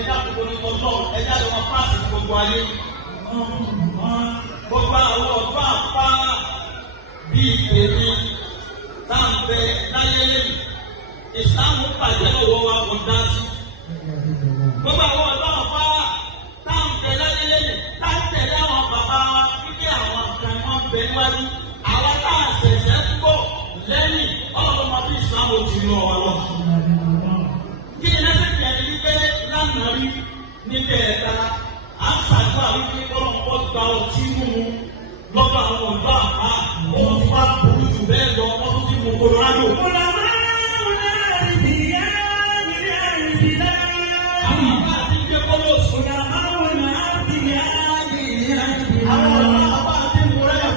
ẹja gbogbo ní ọlọ́ ẹja ló wọn pàṣẹ gbogbo ayé. Gbogbo àwọn ọ̀dọ́ àpá bíi èmi táǹbẹ̀ láyé lẹ́yìn. Ìsìlámù pàdé lọ́wọ́ wa kò dá sí. Gbogbo àwọn ọ̀dọ́ àpá táǹbẹ̀ láyé lẹ́yìn. Táǹtẹ̀lé àwọn bàbá wa kíkẹ́ àwọn kan wọn bẹ̀ níwájú. Àwọn táà ṣẹ̀ṣẹ̀ ń bọ̀ lẹ́yìn ọlọ́mọ bí ìsìlámù ti lọ wa lọ. Kí ni lẹ́sẹ̀ tí a ní wípé lánàá rí níbẹ̀ ẹ̀ta à ń ṣàdúrà wípé ọlọ́mọ gba ọtí mímu lọ́dọ̀ àwọn ọ̀dọ́ àpá òun ti wá burú jù bẹ́ẹ̀ lọ ọdún tí mo kóró rájò. Àwọn àbá àti gbé kọ́lọ́ sùn. Àwọn ọ̀dọ́ àbá àti mú rẹ̀.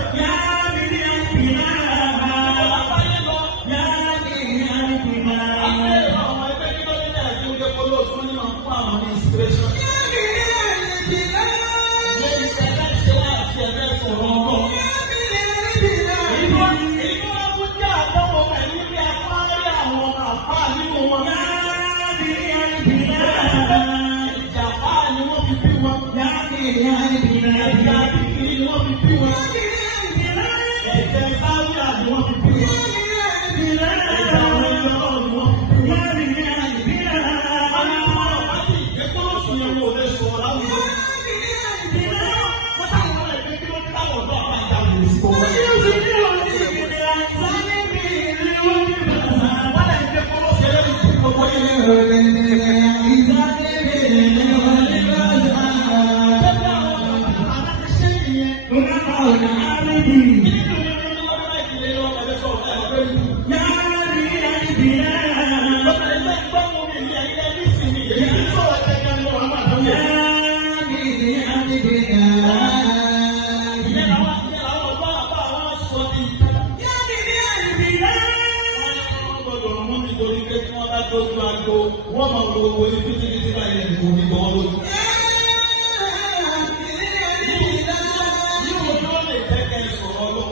Wọ́n máa wo owó ní títí báyìí lẹ́nu kò ní bọ́ lójú. Yíwo ni wọ́n lè tẹ́kẹ̀ sọ̀rọ̀ lọ.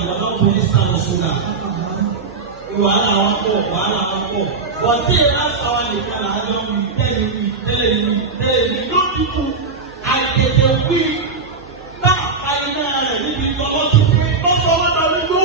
ìwọ̀n fún Islam ṣúgà. Wàhálà wọn pọ̀. Wọ́n tí ẹ bá sọ wọn nìkan là ń lọ wí tẹ́lẹ̀ ló dúdú àìtètè wí bá àyínà rẹ̀ níbi ìtọ́wọ́ ti pé bọ́sọ̀ wọn lọ lójú.